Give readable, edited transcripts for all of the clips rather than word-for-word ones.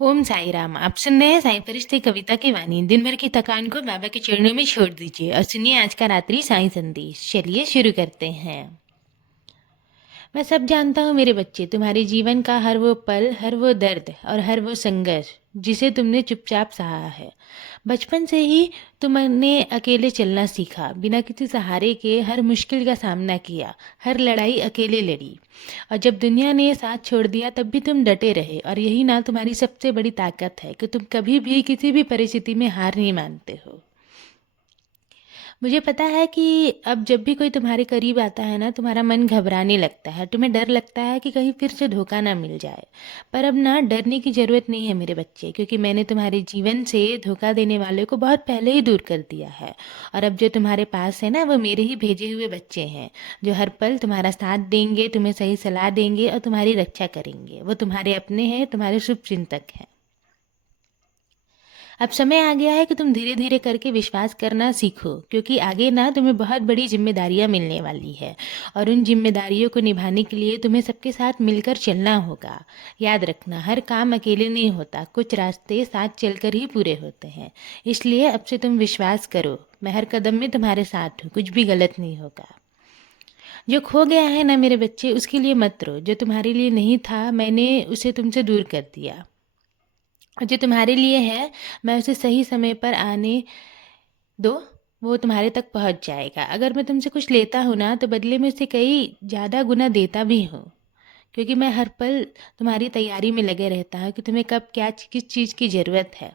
ओम साई राम। आप सुन रहे हैं साई फरिश्ते कविता की वाणी। दिन भर की थकान को बाबा के चरणों में छोड़ दीजिए और सुनिए आज का रात्रि साई संदेश। चलिए शुरू करते हैं। मैं सब जानता हूँ मेरे बच्चे, तुम्हारे जीवन का हर वो पल, हर वो दर्द और हर वो संघर्ष जिसे तुमने चुपचाप सहा है। बचपन से ही तुमने अकेले चलना सीखा, बिना किसी सहारे के हर मुश्किल का सामना किया, हर लड़ाई अकेले लड़ी। और जब दुनिया ने साथ छोड़ दिया तब भी तुम डटे रहे, और यही ना तुम्हारी सबसे बड़ी ताकत है कि तुम कभी भी किसी भी परिस्थिति में हार नहीं मानते हो। मुझे पता है कि अब जब भी कोई तुम्हारे करीब आता है ना, तुम्हारा मन घबराने लगता है, तुम्हें डर लगता है कि कहीं फिर से धोखा ना मिल जाए। पर अब ना डरने की ज़रूरत नहीं है मेरे बच्चे, क्योंकि मैंने तुम्हारे जीवन से धोखा देने वाले को बहुत पहले ही दूर कर दिया है। और अब जो तुम्हारे पास है ना, वो मेरे ही भेजे हुए बच्चे हैं, जो हर पल तुम्हारा साथ देंगे, तुम्हें सही सलाह देंगे और तुम्हारी रक्षा करेंगे। वो तुम्हारे अपने हैं, तुम्हारे शुभ चिंतक हैं। अब समय आ गया है कि तुम धीरे धीरे करके विश्वास करना सीखो, क्योंकि आगे ना तुम्हें बहुत बड़ी जिम्मेदारियां मिलने वाली है। और उन जिम्मेदारियों को निभाने के लिए तुम्हें सबके साथ मिलकर चलना होगा। याद रखना, हर काम अकेले नहीं होता, कुछ रास्ते साथ चलकर ही पूरे होते हैं। इसलिए अब से तुम विश्वास करो, मैं हर कदम में तुम्हारे साथ हूँ, कुछ भी गलत नहीं होगा। जो खो गया है ना मेरे बच्चे, उसके लिए मत रो। जो तुम्हारे लिए नहीं था, मैंने उसे तुमसे दूर कर दिया। और जो तुम्हारे लिए है, मैं उसे सही समय पर आने दो, वो तुम्हारे तक पहुंच जाएगा। अगर मैं तुमसे कुछ लेता हूँ ना, तो बदले में उसे कई ज़्यादा गुना देता भी हूँ, क्योंकि मैं हर पल तुम्हारी तैयारी में लगे रहता हूँ कि तुम्हें कब क्या किस चीज़ की ज़रूरत है।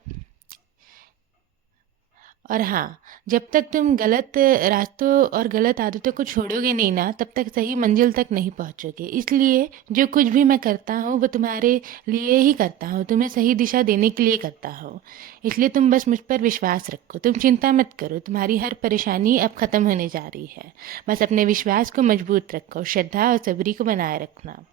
और हाँ, जब तक तुम गलत रास्तों और गलत आदतों को छोड़ोगे नहीं ना, तब तक सही मंजिल तक नहीं पहुँचोगे। इसलिए जो कुछ भी मैं करता हूँ वो तुम्हारे लिए ही करता हूँ, तुम्हें सही दिशा देने के लिए करता हूँ। इसलिए तुम बस मुझ पर विश्वास रखो, तुम चिंता मत करो, तुम्हारी हर परेशानी अब ख़त्म होने जा रही है। बस अपने विश्वास को मजबूत रखो, श्रद्धा और सब्री को बनाए रखना।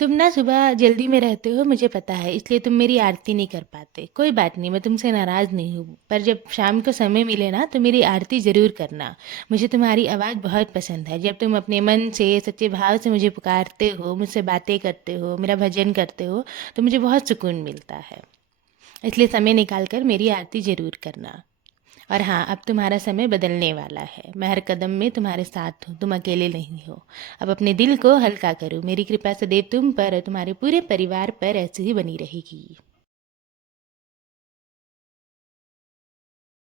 तुम ना सुबह जल्दी में रहते हो, मुझे पता है, इसलिए तुम मेरी आरती नहीं कर पाते। कोई बात नहीं, मैं तुमसे नाराज़ नहीं हूँ, पर जब शाम को समय मिले ना, तो मेरी आरती ज़रूर करना। मुझे तुम्हारी आवाज़ बहुत पसंद है। जब तुम अपने मन से, सच्चे भाव से मुझे पुकारते हो, मुझसे बातें करते हो, मेरा भजन करते हो, तो मुझे बहुत सुकून मिलता है। इसलिए समय निकाल कर मेरी आरती ज़रूर करना। और हाँ, अब तुम्हारा समय बदलने वाला है। मैं हर कदम में तुम्हारे साथ हूँ, तुम अकेले नहीं हो। अब अपने दिल को हल्का करो, मेरी कृपा सदैव तुम पर और तुम्हारे पूरे परिवार पर ऐसे ही बनी रहेगी।